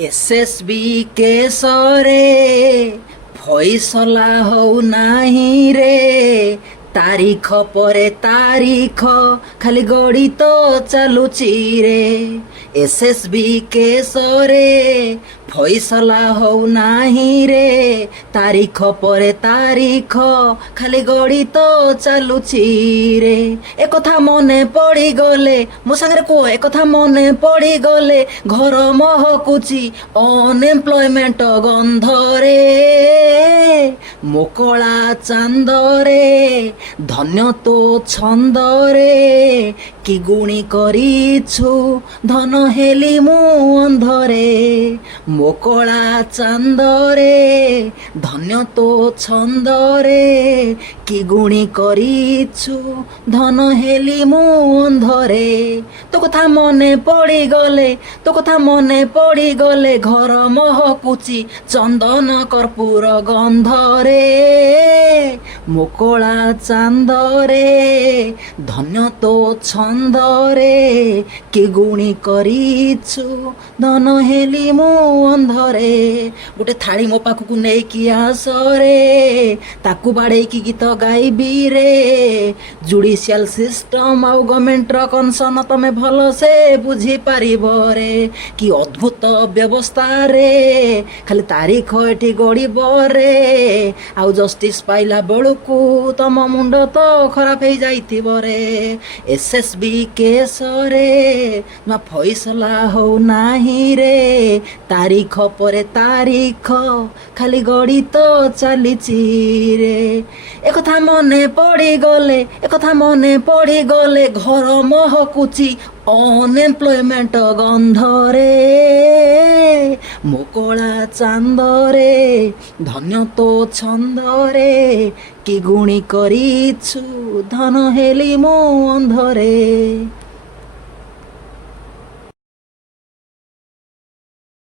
SSB Kesare फैसला हो नाही रे तारीख परे तारीख खाली गड़ी तो चलुची रे एसएसबी केसरे फैसला हो नाही रे तारीख परे तारीख खाली गड़ी तो चलुची रे एक कथा मने पड़ी गले मो सांगरे को एक कथा मने पड़ी गले घर महकुची अनएम्प्लॉयमेंट गंध रे मोकला चांद रे धन्य तो छंद रे कि गुणी करिछु धन हेली मु अंधरे मोकला चांद रे धन्य तो छंद रे कि गुणी करिछु धन हेली मु अंधरे तो कथा मने पड़ी गले तो कथा मने पड़ी गले घर महकुची चंदन कर्पूर गंध रे मोकला चांद रे धन्य तो छंद रे कि गुणी करिछु धन हेली मु अंधरे गोटे थाली मो पाखକୁ ନେଇକି ଆସ रे ताकू बाड़ेकी गीत गाइबी रे जुडिशियल सिस्टम आउ गवर्नमेंट र कनसन तमे भल से बुझी पारिब रे कि अद्भुत व्यवस्था रे खाली तारीख एठी गड़िब रे आउ जस्टिस पाइला बेलू तम मुंड तो खराब हो जाइथिब रे एसएसबी केस रे ना फैसला हो नाही रे तारीख परे तारीख खाली गड़ी तो चलीची रे एक कथा मने पड़ी गले एक कथा मने पड़ी गले घर महकुची अनएम्प्लॉयमेंट गंध रे मोकला चांद रे धन्य तो छंद रे कि गुणी करिछु धन हेली मो अंधरे।